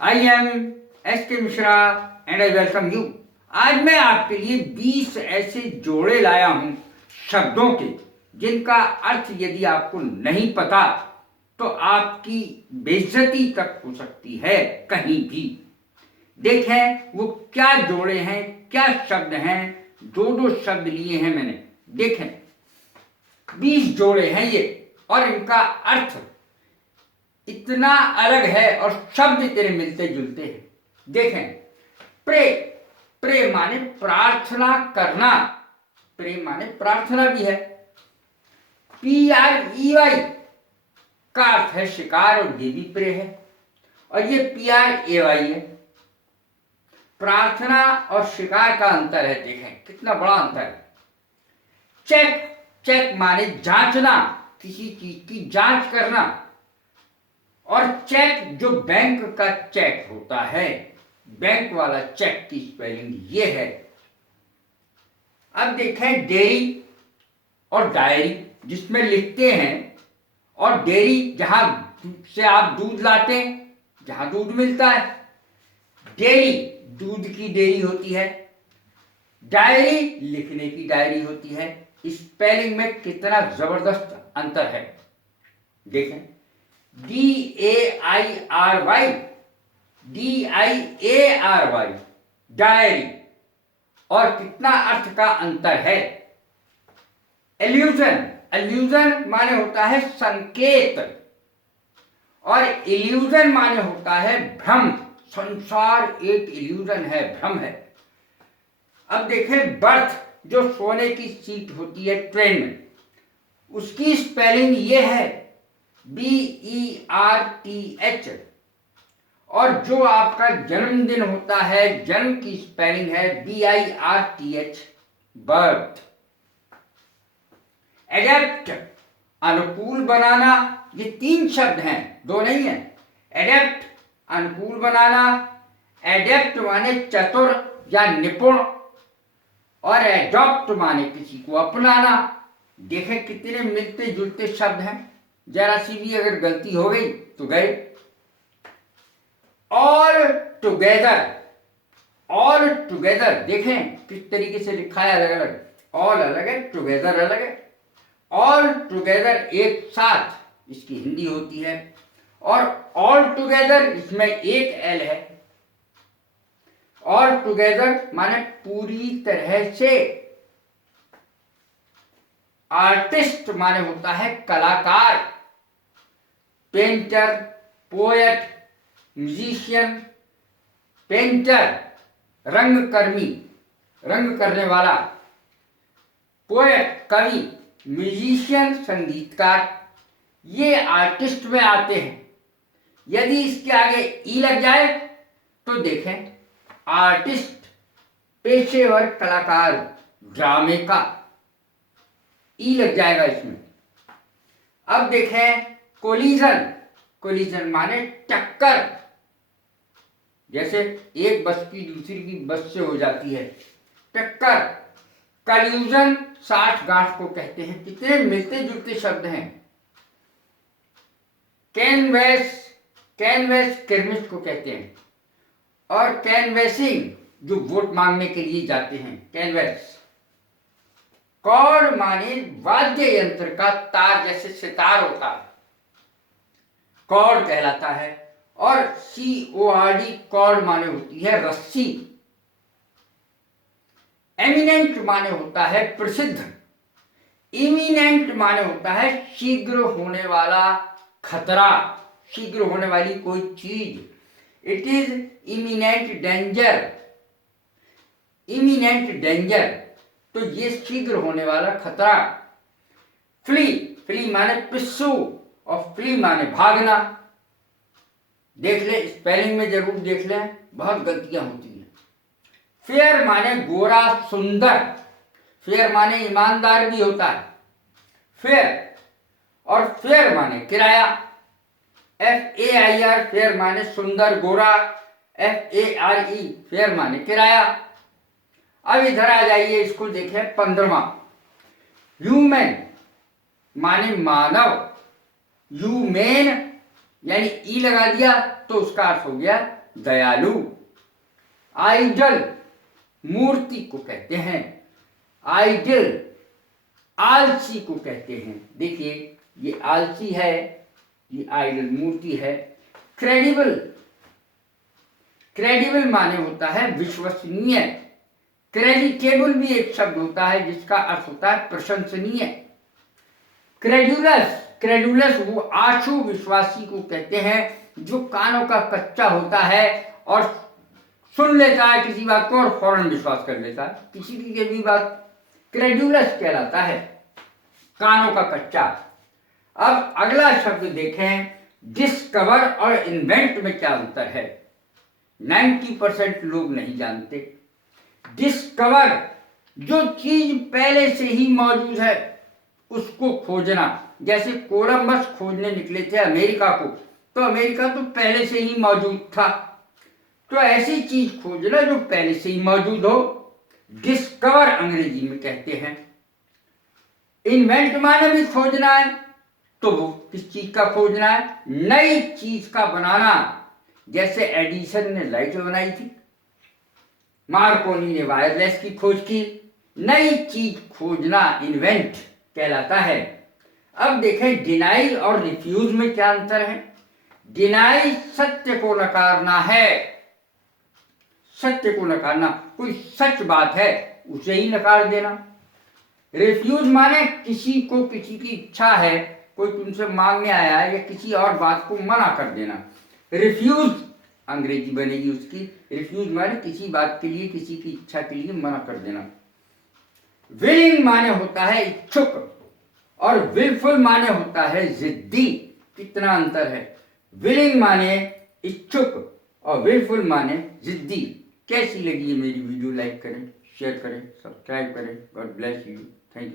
I am S के Mishra and I welcome you. आज मैं आपके लिए 20 ऐसे जोड़े लाया हूं शब्दों के जिनका अर्थ यदि आपको नहीं पता तो आपकी बेइज्जती तक हो सकती है कहीं भी। देखें वो क्या जोड़े हैं, क्या शब्द हैं। दो शब्द लिए हैं मैंने। देखें 20 जोड़े हैं ये और इनका अर्थ इतना अलग है और शब्द इतने मिलते जुलते हैं। देखें प्रे, प्रे माने प्रार्थना करना, प्रे माने प्रार्थना भी है। PREY का अर्थ है शिकार और ये भी प्रे है और ये PRAY है। प्रार्थना और शिकार का अंतर है, देखें कितना बड़ा अंतर है। चेक, चेक माने जांचना, किसी चीज की जांच करना। और चेक जो बैंक का चेक होता है, बैंक वाला चेक की स्पेलिंग ये है। अब देखें डेयरी और डायरी जिसमें लिखते हैं, और डेयरी जहां से आप दूध लाते हैं, जहां दूध मिलता है। डेयरी दूध की डेयरी होती है, डायरी लिखने की डायरी होती है। स्पेलिंग में कितना जबरदस्त अंतर है। देखें DAIRY, DIARY डायरी, और कितना अर्थ का अंतर है। एल्यूजन, एल्यूजन माने होता है संकेत और इल्यूजन माने होता है भ्रम। संसार एक इल्यूजन है, भ्रम है। अब देखें बर्थ, जो सोने की सीट होती है ट्रेन में, उसकी स्पेलिंग ये है BERTH। और जो आपका जन्मदिन होता है, जन्म की स्पेलिंग है BIRTH, बर्थ। एडेप्ट अनुकूल बनाना, ये 3 शब्द हैं, 2 नहीं है। एडेप्ट अनुकूल बनाना, एडेप्ट माने चतुर या निपुण, और एडॉप्ट माने किसी को अपनाना। देखें कितने मिलते जुलते शब्द हैं। जरा सी भी अगर गलती हो गई तो गए। ऑल टुगेदर, ऑल टुगेदर देखें किस तरीके से लिखा है, अलग अलग। ऑल अलग है, टुगेदर अलग है। ऑल टुगेदर एक साथ, इसकी हिंदी होती है। और ऑल टुगेदर इसमें एक एल है। ऑल टुगेदर माने पूरी तरह से। आर्टिस्ट माने होता है कलाकार। Painter, poet, musician. पेंटर रंगकर्मी, रंग करने वाला। पोएट कवि, म्यूजिशियन संगीतकार। ये आर्टिस्ट में आते हैं। यदि इसके आगे ई लग जाए तो देखें आर्टिस्ट पेशेवर कलाकार ड्रामे का, ई लग जाएगा इसमें। अब देखें कोलिजन, कोलिजन माने टक्कर, जैसे एक बस की दूसरी की बस से हो जाती है टक्कर। कल्यूजन साठ गांठ को कहते हैं। कितने मिलते जुलते शब्द हैं। कैनवेस, कैनवेस किरमिस को कहते हैं। और कैनवेसिंग जो वोट मांगने के लिए जाते हैं, कैनवेस। कॉर्ड माने वाद्य यंत्र का तार, जैसे सितार होता है, कॉर्ड कहलाता है। और CORD कॉर्ड माने होती है रस्सी। एमिनेंट माने होता है प्रसिद्ध। इमिनेंट माने होता है शीघ्र होने वाला खतरा, शीघ्र होने वाली कोई चीज। It is imminent danger, imminent danger, तो ये शीघ्र होने वाला खतरा। फ्ली, फ्ली माने पिस्सू और फ्ली माने भागना। देख ले, स्पेलिंग में जरूर देख लें, बहुत गलतियां होती हैं। फेयर माने गोरा सुंदर, फेयर माने ईमानदार भी होता है फेयर। और फेयर माने किराया, FAIR फेयर माने सुंदर गोरा, FARE फेयर माने किराया। अब इधर आ जाइए, इसको देखें 15वां। ह्यूमन माने मानव, ह्यूमेन यानी ई लगा दिया तो उसका अर्थ हो गया दयालु। आइडल मूर्ति को कहते हैं, आइडल आलसी को कहते हैं। देखिए ये आलसी है, ये आइडल मूर्ति है। क्रेडिबल, क्रेडिबल माने होता है विश्वसनीय। क्रेडिटेबल भी एक शब्द होता है जिसका अर्थ होता है प्रशंसनीय। क्रेडुलस, क्रेडुलस वो आशु विश्वासी को कहते हैं जो कानों का कच्चा होता है और सुन लेता है किसी बात को और फौरन विश्वास कर लेता है, किसी की भी बात क्रेडुलस कहलाता है, कानों का कच्चा। अब अगला शब्द देखें, डिस्कवर और इन्वेंट में क्या अंतर है। 90% लोग नहीं जानते। डिस्कवर, जो चीज पहले से ही मौजूद है उसको खोजना। जैसे कोलंबस खोजने निकले थे अमेरिका को, तो अमेरिका तो पहले से ही मौजूद था, तो ऐसी चीज खोजना जो पहले से ही मौजूद हो, डिस्कवर अंग्रेजी में कहते हैं। इन्वेंट माने भी खोजना है, तो वो किस चीज का खोजना है, नई चीज का बनाना। जैसे एडिसन ने लाइट बनाई थी, मार्कोनी ने वायरलेस की खोज की। नई चीज खोजना इन्वेंट कहलाता है। अब देखें डिनाई और रिफ्यूज में क्या अंतर है। डिनाई सत्य को नकारना है, सत्य को नकारना, कोई सच बात है उसे ही नकार देना। रिफ्यूज माने किसी को, किसी की इच्छा है, कोई तुमसे मांगने आया है या किसी और बात को मना कर देना, रिफ्यूज अंग्रेजी बनेगी उसकी। रिफ्यूज माने किसी बात के लिए, किसी की इच्छा के लिए मना कर देना। विलिंग माने होता है इच्छुक और विलफुल माने होता है जिद्दी। कितना अंतर है, विलिंग माने इच्छुक और विलफुल माने जिद्दी। कैसी लगी ये मेरी वीडियो, लाइक करें, शेयर करें, सब्सक्राइब करें। God bless you, thank you.